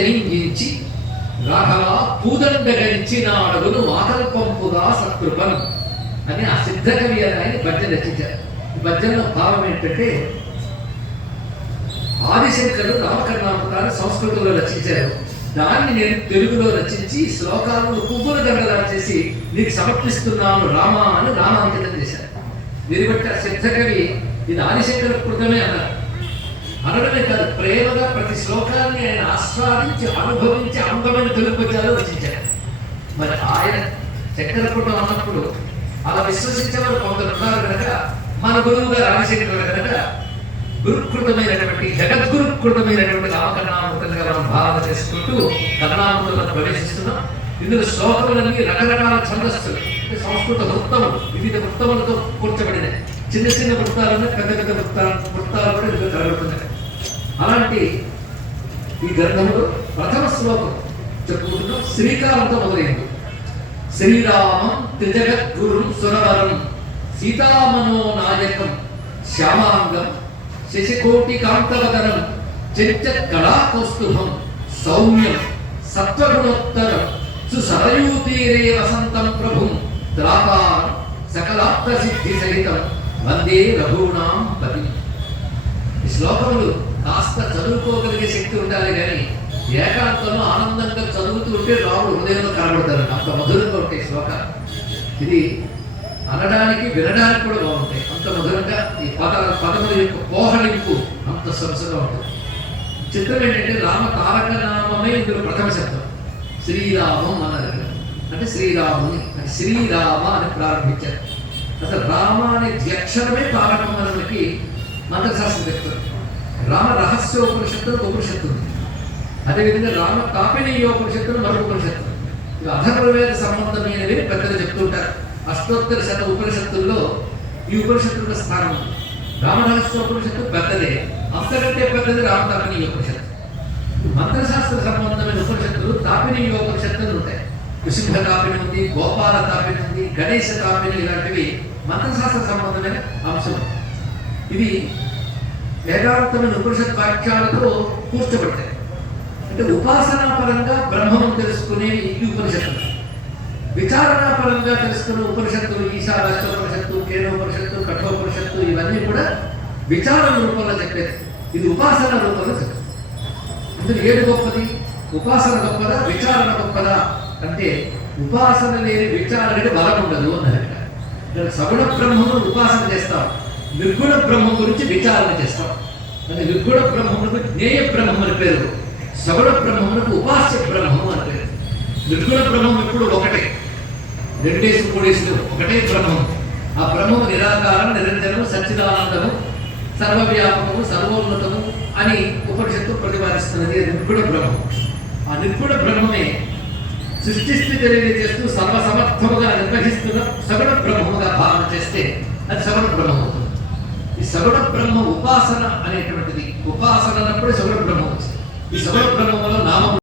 జయించి రాఘవ పూదండ గడిచిన అడుగును ఆకల్పంపుగా సత్కృపం అని ఆ సిద్ధ కవి అని ఆయన భజన రచించారు. ఈ పద్యంలో భావం ఏంటంటే ఆదిశంకరుడు రామకర్ణామృతాన్ని సంస్కృతంలో రచించారు. దాన్ని నేను తెలుగులో రచించి శ్లోకాలను పువ్వుల దండలా చేసి నీకు సమర్పిస్తున్నాను రామ అని రామాంకితం చేశారు. దీన్ని బట్టి ఆ సిద్ధ కవి ఇది ఆదిశంకర కృతమే అన్నారు. అనడమే కాదు ప్రేమగా ప్రతి శ్లోకాన్ని ఆయన ఆస్వాదించి అనుభవించి అందమైన తెలుగు పద్యాలు రచించారు. మరి ఆయన చక్రపుటం అన్నప్పుడు అలా విశ్వసించేవారు కొందరు ఉన్నారు కనుక మన గురువు గారు రాజశేఖర్ కనుక గురుకృతమైనటువంటి జగద్గురుకృతమైనటువంటి నామకరణామృతంగా మనం భావన చేసుకుంటూ కథనామృతంలో ప్రవేశిస్తున్నాం. ఇందులో శ్లోకములన్నీ రకరకాల ఛందస్సులు సంస్కృత వృత్తములు వివిధ వృత్తములతో కూర్చబడినాయి చిన్న చిన్న వృత్తాలు పెద్ద పెద్ద వృత్తాలు వృత్తాలు కూడా ఇందులో జరుగుతున్నాయి అలాంటి ఈ గ్రంథంలో ప్రథమ శ్లోకం చెప్పుకుంటున్నాం. శ్రీకారంతో మొదలైంది. శ్రీరామం త్రిజగద్గురుం సురవరం సీతామనో నాయకం శ్యామాంగం శశికోటి కాంతవదనం చెంచ కళాకౌస్తుభం సౌమ్యం సత్వగుణోత్తరం సుసరయూతీరే వసంతం ప్రభుం ద్రాపారం సకలార్థ సిద్ధి సహితం వందే రఘూణాం పతి. ఈ శ్లోకములు కాస్త చదువుకోగలిగే శక్తి ఉండాలి కానీ ఏకాంతంలో ఆనందంగా చదువుతూ ఉంటే రాముడు హృదయంలో కనబడతారు అంత మధురంగా ఉంటాయి శ్లోకాలు. ఇది అనడానికి వినడానికి కూడా బాగుంటాయి. అంత మధురంగా ఈ పద పదముల యొక్క పోహడింపు అంత సొగసుగా ఉంటుంది. చిత్రం ఏంటంటే రామ తారక నామమే ఇందులో ప్రథమ శబ్దం. శ్రీరామం అన్నారు. అంటే శ్రీరాముని అంటే శ్రీరామ అని ప్రారంభించారు. అసలు రామ అనే ద్యక్షరమే తారకం మనకి మంత్రశాస్త్రం చెప్తుంది. రామ రహస్యోపనిషత్తు ఒక ఉపనిషత్తు అదేవిధంగా రామ కాపినీయోపనిషత్తులు మరొక ఉపనిషత్తు ఇవి అధర్వవేద సంబంధమైనవి పెద్దలు చెప్తుంటారు అష్టోత్తర శత ఉపనిషత్తుల్లో ఈ ఉపనిషత్తుల స్థానం ఉంది. రామరహస్యోపనిషత్తు పెద్దదే. అంతకంటే పెద్దది రామతాపినీయ ఉపనిషత్తు. మంత్రశాస్త్ర సంబంధమైన ఉపనిషత్తులు తాపినీయ ఉపనిషత్తులు ఉంటాయి. కృష్ణ తాపిని ఉంది గోపాల తాపిని ఉంది గణేశ తాపిని ఇలాంటివి మంత్రశాస్త్ర సంబంధమైన అంశం. ఇది వేదాంతమైన ఉపనిషత్ వాక్యాలతో కూర్చోబడతాయి అంటే ఉపాసనా పరంగా బ్రహ్మను తెలుసుకునేవి ఈ ఉపనిషత్తులు. విచారణా పరంగా తెలుసుకునే ఉపనిషత్తులు ఈశావాస్య ఉపనిషత్తు కేనోపనిషత్తు కఠోపనిషత్తు ఇవన్నీ కూడా విచారణ రూపంలో చెప్పేది. ఇది ఉపాసన రూపంలో చెప్పేది. ఇందులో ఏది గొప్పది? ఉపాసన గొప్పదా? విచారణ గొప్పదా? అంటే ఉపాసన లేని విచారణకి బలం ఉండదు అన్నారు సగుణ బ్రహ్మను ఉపాసన చేస్తాం. నిర్గుణ బ్రహ్మం గురించి విచారణ చేస్తాం. అంటే నిర్గుణ బ్రహ్మమునకు జ్ఞేయ బ్రహ్మం అని పేరు. సగుణ బ్రహ్మమునకు ఉపాస్య బ్రహ్మము అని పేరు. నిర్గుణ బ్రహ్మం ఎప్పుడు ఒకటే. రెండేసి మూడేసి ఒకటే బ్రహ్మం. ఆ బ్రహ్మం నిరాకారం నిరంతరం సచ్చిదానందము సర్వవ్యాపకము సర్వోన్నతము అని ఉపనిషత్తు ప్రతిపాదిస్తున్నది నిర్గుణ బ్రహ్మం. ఆ నిర్గుణ బ్రహ్మమే సృష్టిస్థితి తెలియజేస్తూ సర్వసమర్థముగా నిర్వహిస్తున్న సగుణ బ్రహ్మముగా భావన చేస్తే అది సగుణ బ్రహ్మం సగుణ బ్రహ్మ ఉపాసన అనేటువంటిది. ఉపాసన అన్నప్పుడు సగుణ బ్రహ్మ వచ్చింది ఈ సగుణ వల్ల నామం